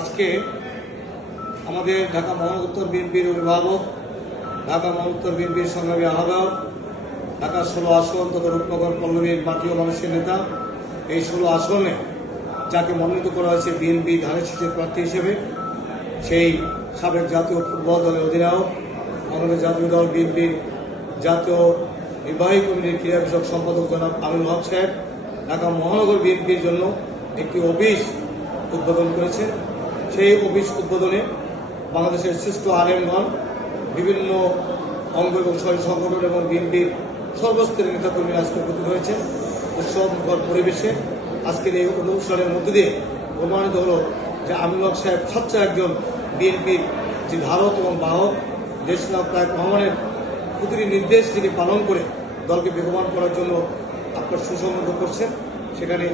আজকে আমাদের ঢাকা মহানগর বিএনপির অভিভাবক, ঢাকা মহানগর বিএনপির সংগ্রামী আহ্বায়ক, ঢাকা 16 আসন তথা রূপনগর পল্লবীর মাটিও মানুষের নেতা, এই 16 আসনে যাকে মনোনীত করা হয়েছে বিএনপি ধানের শীষের প্রার্থী হিসেবে, সেই সাবেক জাতীয় ফুটবল দলের অধিনায়ক, আমাদের জাতীয় দল বিএনপির জাতীয় নির্বাহী কমিটির ক্রীড়া বিষয়ক সম্পাদক জনাব আমিনুল হক সাহেব ঢাকা মহানগর বিএনপির জন্য একটি অফিস উদ্বোধন করেছেন। সেই অফিস উদ্বোধনে বাংলাদেশের শ্রেষ্ঠ আলেমগণ, বিভিন্ন অঙ্গ এবং সংগঠন এবং বিএনপির সর্বস্তরের নেতাকর্মীরা আজকে উপস্থিত হয়েছেন। উৎসবমুখর পরিবেশে আজকের এই অনুষ্ঠানের মধ্য দিয়ে প্রমাণিত হল যে আমিনুল হক সাহেব সচ্চা একজন বিএনপির যে ধারক এবং বাহক, দেশনায়ক তারেক রহমানের প্রতিটি নির্দেশ তিনি পালন করে দলকে বেগবান করার জন্য আপনার সুসংগত করছেন। সেখানে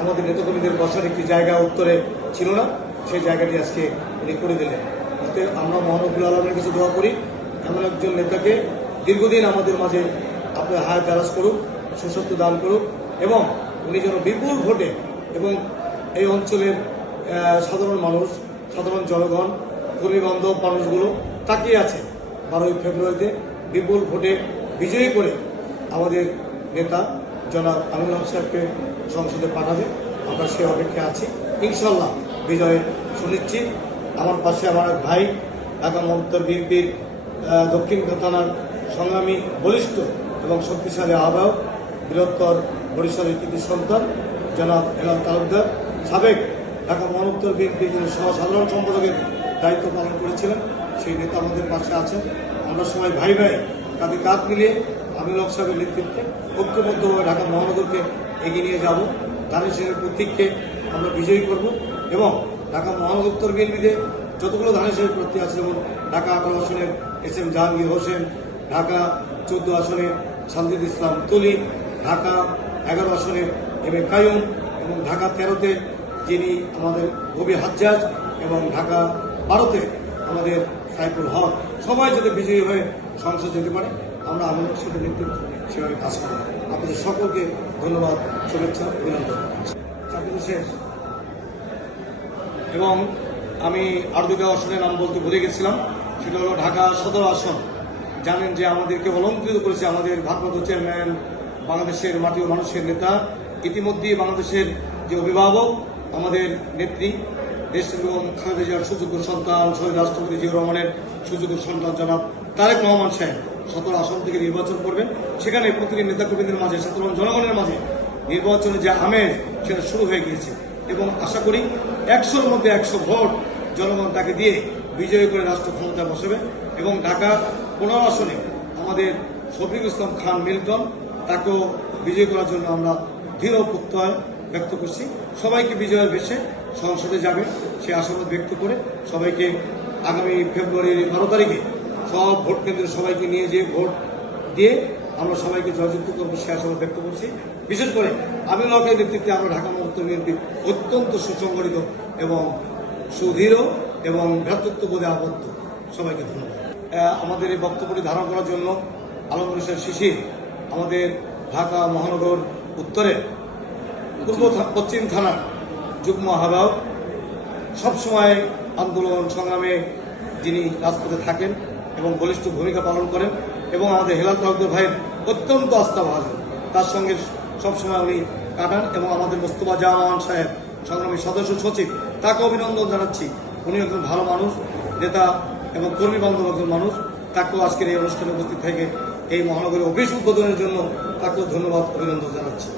আমাদের নেতাকর্মীদের বসার একটি জায়গা উত্তরে ছিল না, সেই জায়গাটি আজকে উনি করে দিলেন। অতএব আমরা মহানবুল আলমের কাছে দোয়া করি, এমন একজন নেতাকে দীর্ঘদিন আমাদের মাঝে আপনার হায়াত দারাজ করুক, সুস্বাস্থ্য দান করুক এবং উনি যেন বিপুল ভোটে এবং এই অঞ্চলের সাধারণ মানুষ, সাধারণ জনগণ, কর্মী বান্ধব মানুষগুলো তাকিয়ে আছে 12ই ফেব্রুয়ারিতে বিপুল ভোটে বিজয়ী করে আমাদের নেতা জনাব আমিনুল হক সাহেবকে সংসদে পাঠাবে। আমরা সে অপেক্ষা আছি। ইনশাল্লাহ বিজয়ে সুনিশ্চিত। আমার পাশে আমার এক ভাই, ঢাকা মহানগর বিএনপির দক্ষিণ থানার সংগ্রামী, বলিষ্ঠ এবং শক্তিশালী আহ্বায়ক, বৃহত্তর বরিশালের কৃতি সন্তান জনাব হেলাল তালুকদার, সাবেক ঢাকা মহানগর বিএনপির যিনি সাধারণ সম্পাদকের দায়িত্ব পালন করেছিলেন, সেই নেতা আমাদের পাশে আছেন। আমরা সবাই ভাই ভাই কাঁধে কাঁধ মিলিয়ে আমিনুল হক সাহেবের নেতৃত্বে ঐক্যবদ্ধভাবে ঢাকা মহানগরকে এগিয়ে নিয়ে যাব। ধানের শীষের প্রতীককে আমরা বিজয়ী করব এবং ঢাকা মহানগর বিএনপিতে যতগুলো ধানের শীষের প্রার্থী আছে, যেমন ঢাকা 18 আসনের SM জাহাঙ্গীর হোসেন, ঢাকা 14 আসনে শান্তিদ ইসলাম তুলি, ঢাকা 11 আসনে MA কাইয়ুম এবং ঢাকা 13তে যিনি আমাদের কবি হাজ্জাজ এবং ঢাকা 12তে আমাদের সাইফুল হক, সবাই যাতে বিজয়ী হয়ে সংসদ যেতে পারে, আমরা আমিনুল হক সাহেবের নেতৃত্ব সেভাবে কাজ করব। আপনাদের সকলকে ধন্যবাদ, শুভেচ্ছা, অভিনন্দন। শেষ এবং আমি আর দুটো আসনের নাম বলতে ভুলে গেছিলাম, সেটা হলো ঢাকা 17 আসন। জানেন যে আমাদেরকে অলঙ্কৃত করেছে আমাদের ভারপ্রাপ্ত চেয়ারম্যান, বাংলাদেশের মাটি ও মানুষের নেতা, ইতিমধ্যেই বাংলাদেশের যে অভিভাবক, আমাদের নেত্রী, দেশ এবং খালেদা জিয়ার সুযোগ্য সন্তান, শহীদ রাষ্ট্রপতি জিয়াউর রহমানের সুযোগ্য সন্তান জনাব তারেক রহমান সাহেব 17 আসন থেকে নির্বাচন করবেন। সেখানে প্রতিটি নেতাকর্মীদের মাঝে, সাধারণ জনগণের মাঝে নির্বাচনে যে আমেজ, সেটা শুরু হয়ে গিয়েছে এবং আশা করি 100-র মধ্যে 100 ভোট জনগণ তাকে দিয়ে বিজয়ী করে রাষ্ট্র ক্ষমতায় বসাবে এবং ঢাকা 15 আসনে আমাদের শফিকুল ইসলাম খান মিল্টন, তাকেও বিজয়ী করার জন্য আমরা দৃঢ় প্রত্যয় ব্যক্ত করছি। সবাইকে বিজয়ের বেশে সংসদে যাবে সে আশাবাদ ব্যক্ত করে সবাইকে আগামী ফেব্রুয়ারির 12 তারিখে সব ভোট কেন্দ্রে সবাইকে নিয়ে যেয়ে ভোট দিয়ে আমরা সবাইকে জয়যুক্ত করবো সে আশাবাদ ব্যক্ত করছি। বিশেষ করে আমিনুল হকের নেতৃত্বে আমরা ঢাকা মহানগর বিএনপি অত্যন্ত সুসংগঠিত এবং সুদৃঢ় এবং ভ্রাতৃত্ববোধে আবদ্ধ। সবাইকে ধন্যবাদ। আমাদের এই বক্তব্যটি ধারণ করার জন্য আলমগীর শিশির, আমাদের ঢাকা মহানগর উত্তরের পূর্ব পশ্চিম থানার যুগ্ম আহ্বায়ক, সবসময় আন্দোলন সংগ্রামে যিনি রাজপথে থাকেন এবং বলিষ্ঠ ভূমিকা পালন করেন এবং আমাদের হেলাল তালুকদার ভাইয়ের অত্যন্ত আস্থাভাজন, তার সঙ্গে সবসময় উনি কাটান এবং আমাদের মোস্তফা জামান সাহেব, সংগ্রামী সদস্য সচিব, তাকে অভিনন্দন জানাচ্ছি। উনি একজন ভালো মানুষ, নেতা এবং কর্মী বান্ধব একজন মানুষ। তাকেও আজকের এই অনুষ্ঠানে উপস্থিত থেকে এই মহানগরের অফিস উদ্বোধনের জন্য তাকেও ধন্যবাদ, অভিনন্দন জানাচ্ছি।